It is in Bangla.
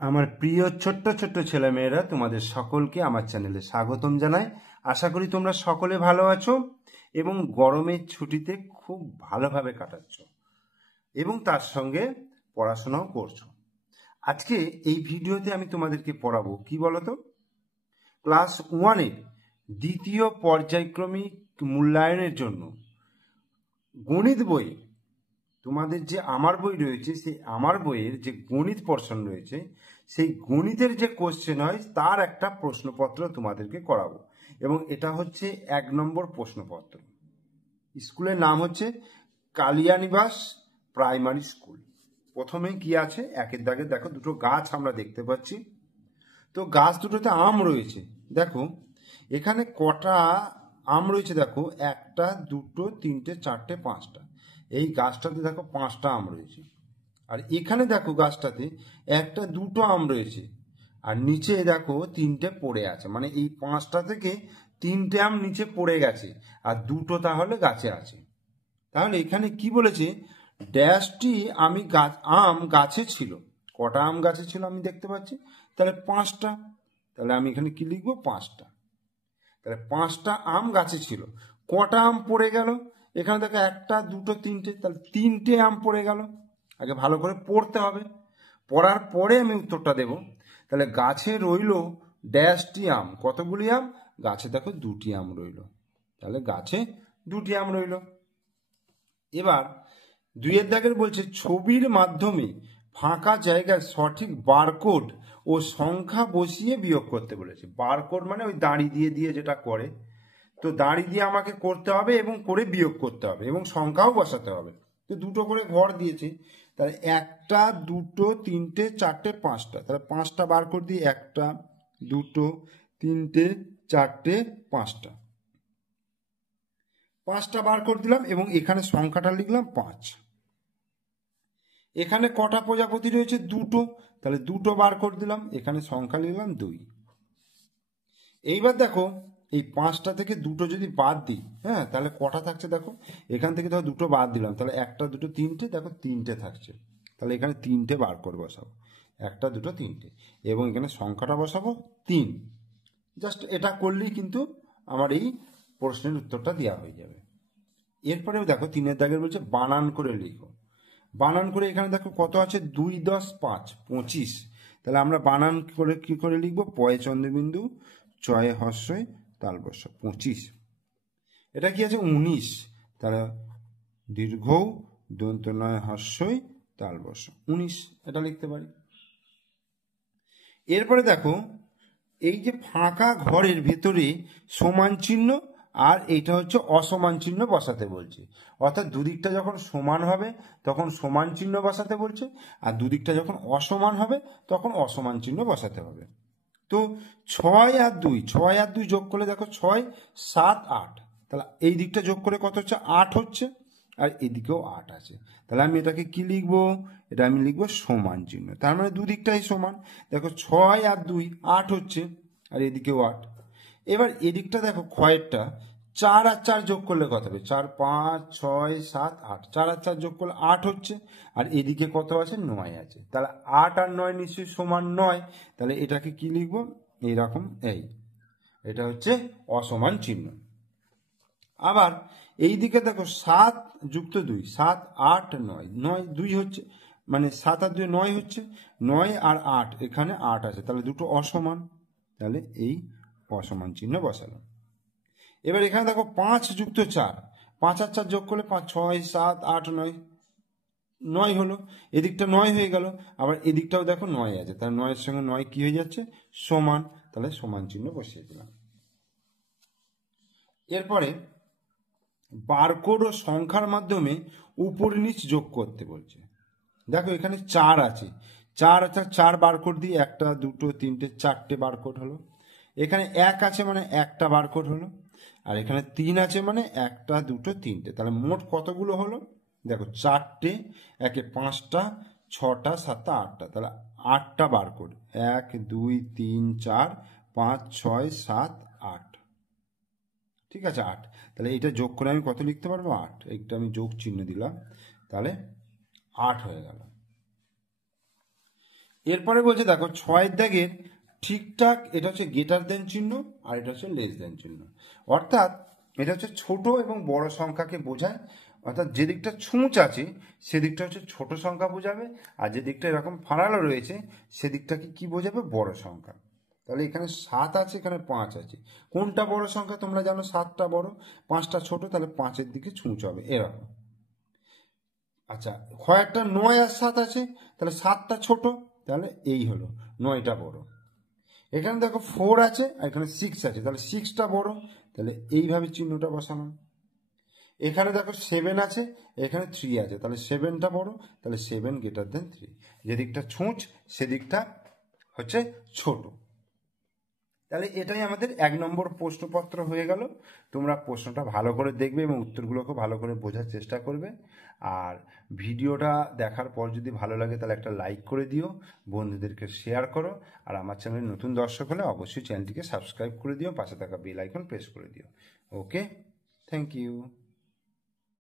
আমার প্রিয় ছোট্ট ছোট্ট ছেলেমেয়েরা, তোমাদের সকলকে আমার চ্যানেলে স্বাগতম জানাই। আশা করি তোমরা সকলে ভালো আছো এবং গরমের ছুটিতে খুব ভালোভাবে কাটাচ্ছ এবং তার সঙ্গে পড়াশোনাও করছো। আজকে এই ভিডিওতে আমি তোমাদেরকে পড়াবো কি বলতো, ক্লাস 1-এর দ্বিতীয় পর্যায়ক্রমিক মূল্যায়নের জন্য গণিত বই, তোমাদের যে আমার বই রয়েছে সেই আমার বইয়ের যে গণিত পোরশন রয়েছে সেই গণিতের যে কোশ্চেন হয় তার একটা প্রশ্নপত্র তোমাদেরকে করাবো এবং এটা হচ্ছে 1 নম্বর প্রশ্নপত্র। স্কুলের নাম হচ্ছে কালিয়ানিবাস প্রাইমারি স্কুল। প্রথমে কি আছে, একের দাগে দেখো দুটো গাছ আমরা দেখতে পাচ্ছি। তো গাছ দুটোতে আম রয়েছে। দেখো এখানে কটা আম রয়েছে, দেখো 1টা 2টো 3টে 4টে 5টা। এই গাছটাতে দেখো 5টা আম রয়েছে। আর এখানে দেখো গাছটাতে 1টা 2টো আম রয়েছে আর নিচে দেখো 3টে পড়ে আছে, মানে এই 5টা থেকে 3টে আম নিচে পড়ে গেছে আর 2টো তাহলে গাছে আছে। তাহলে এখানে কি বলেছে, ড্যাশটি আম গাছে ছিল। কটা আম গাছে ছিল আমি দেখতে পাচ্ছি, তাহলে 5টা। তাহলে আমি এখানে কি লিখবো, 5টা। তাহলে 5টা আম গাছে ছিল। কটা আম পড়ে গেল, এখানে দেখো 1টা 2টো 3টে, তাহলে 3টে আম পড়ে গেল। আগে ভালো করে পড়তে হবে, পড়ার পরে আমি উত্তরটা দেব। তাহলে গাছে রইল ড্যাশটি আম, কতগুলি আম, গাছে দেখো 2টি আম রইল। তাহলে গাছে 2টি আম রইল। এবার 2-এর দাগের বলছে ছবির মাধ্যমে ফাঁকা জায়গায় সঠিক বারকোড ও সংখ্যা বসিয়ে বিয়োগ করতে বলেছে। বারকোড মানে ওই দাড়ি দিয়ে দিয়ে যেটা করে, তো দাড়ি দিয়ে আমাকে করতে হবে এবং করে বিয়োগ করতে হবে এবং সংখ্যাও বসাতে হবে। তো দুটো করে ঘর দিয়েছে, তাহলে 1টা 2টো 3টে 4টে 5টা। তাহলে 5টা বারকোড দিয়ে 1টা 2টো 3টে 4টে 5টা। 5টা বারকোড দিলাম এবং এখানে সংখ্যাটা লিখলাম 5। এখানে কটা প্রজাপতি রয়েছে, 2টো, তাহলে 2টো বারকোড দিলাম, এখানে সংখ্যা লিখলাম 2। এইবার দেখো এই 5টা থেকে 2টো যদি বাদ দিই, হ্যাঁ, তাহলে কটা থাকছে দেখো, এখান থেকে ধরো 2টো বাদ দিলাম, তাহলে 1টা 2টো 3টে, দেখো 3টে থাকছে। তাহলে এখানে 3টে বারকোড বসাবো, 1টা 2টো 3টে, এবং এখানে সংখ্যাটা বসাবো 3। জাস্ট এটা করলেই কিন্তু আমার এই প্রশ্নের উত্তরটা দেওয়া হয়ে যাবে। এরপরেও দেখো 3-এর দাগের বলছে বানান করে লিখো। বানান করে এখানে দেখো কত আছে, 2 10 5 25। তাহলে আমরা বানান করে কি করে লিখবো, পয়ে চন্দ্রবিন্দু চয়ে হর্ষই তালবস্য 25। এটা কি আছে 19, তাহলে দীর্ঘ দন্ত নয় হর্ষই তালবস্য 19, এটা লিখতে পারি। এরপরে দেখো এই যে ফাঁকা ঘরের ভেতরে সমান চিহ্ন আর এইটা হচ্ছে অসমান চিহ্ন বসাতে বলছে। অর্থাৎ দুদিকটা যখন সমান হবে তখন সমান চিহ্ন বসাতে বলছে, আর দুদিকটা যখন অসমান হবে তখন অসমান চিহ্ন বসাতে হবে। তো 6 আর 2, 6 আর 2 যোগ করলে দেখো 6 7 8, তাহলে এই দিকটা যোগ করে কত হচ্ছে, 8 হচ্ছে, আর এদিকেও 8 আছে। তাহলে আমি এটাকে কি লিখবো, এটা আমি লিখবো সমান চিহ্ন। তার মানে দুদিকটাই সমান। দেখো 6 আর 2 8 হচ্ছে, আর এদিকেও 8। এবার এদিকটা দেখো ক্ষয়েরটা 4 আর 4 যোগ করলে কত হবে, 4 5 6 7 8, 4 আর 4 যোগ করলে 8 হচ্ছে, আর এদিকে কত আছে, 9 আছে। তাহলে 8 আর 9 নিশ্চয়ই সমান 9। তাহলে এটাকে কি লিখবো, এইরকম, এটা হচ্ছে অসমান চিহ্ন। আবার এই দিকে দেখো 7 যুক্ত 2 7 8 9, 9 2 হচ্ছে, মানে 7 আর 2 9 হচ্ছে, 9 আর 8, এখানে 8 আছে, তাহলে দুটো অসমান, তাহলে এই অসমান চিহ্ন বসালাম। এবার এখানে দেখো 5 যুক্ত 4, 5 আর 4 যোগ করলে 5 6 7 8 9, 9 হলো, এদিকটা 9 হয়ে গেল, আবার এদিকটাও দেখো 9 আছে, তাহলে 9-এর সঙ্গে 9 কি হয়ে যাচ্ছে, সমান, তাহলে সমান চিহ্ন বসিয়ে দিলাম। এরপরে বারকোড ও সংখ্যার মাধ্যমে উপর নিচ যোগ করতে বলছে। দেখো এখানে 4 আছে, 4 আছে, 4 বারকোড দিয়ে 1টা 2টো 3টে 4টে বারকোড হলো। এখানে 1 আছে মানে 1টা বারকোড হলো, আর এখানে 3 আছে মানে 1টা 2টো 3টে, তাহলে মোট কতগুলো হলো, দেখো 4টে, 1-এ 5টা 6টা 7টা 8টা, তাহলে 8টা বারকোড, 1 2 3 4 5 6 7 8, ঠিক আছে 8। তাহলে এটা যোগ করে আমি কত লিখতে পারবো, 8। এইটা আমি যোগ চিহ্ন দিলাম, তাহলে 8 হয়ে গেল। এরপরে বলছে দেখো 6 দাগের ঠিকঠাক, এটা হচ্ছে গ্রেটার দেন চিহ্ন আর এটা হচ্ছে লেস দেন চিহ্ন। অর্থাৎ এটা হচ্ছে ছোট এবং বড় সংখ্যাকে বোঝায়। অর্থাৎ যে দিকটা ছুঁচ আছে সেদিকটা হচ্ছে ছোট সংখ্যা বোঝাবে, আর যে দিকটা এরকম ফাড়ালো রয়েছে সেদিকটাকে কি বোঝাবে? বড় সংখ্যা। তাহলে এখানে 7 আছে, এখানে 5 আছে, কোনটা বড় সংখ্যা তোমরা জানো? 7টা বড়, 5টা ছোট, তাহলে 5-এর দিকে ছুঁচ হবে এরকম। আচ্ছা, কয়েকটা 9 আর 7 আছে, তাহলে 7টা ছোট, তাহলে এই হলো 9টা বড়। এখানে দেখো 4 আছে আর এখানে 6 আছে, তাহলে 6টা বড়, তাহলে এইভাবে চিহ্নটা বসানো। এখানে দেখো 7 আছে, এখানে 3 আছে, তাহলে 7টা বড়, তাহলে 7 গ্রেটার দেন 3। যেদিকটা ছুঁচ সেদিকটা হচ্ছে ছোট। তাহলে এটাই আমাদের 1 নম্বর প্রশ্নপত্র হয়ে গেল। তোমরা প্রশ্নটা ভালো করে দেখবে এবং উত্তরগুলোকে ভালো করে বোঝার চেষ্টা করবে। আর ভিডিওটা দেখার পর যদি ভালো লাগে তাহলে একটা লাইক করে দিও, বন্ধুদেরকে শেয়ার করো, আর আমার চ্যানেলে নতুন দর্শক হলে অবশ্যই চ্যানেলটিকে সাবস্ক্রাইব করে দিও, পাশে থাকা বেল আইকন প্রেস করে দিও। ওকে, থ্যাংক ইউ।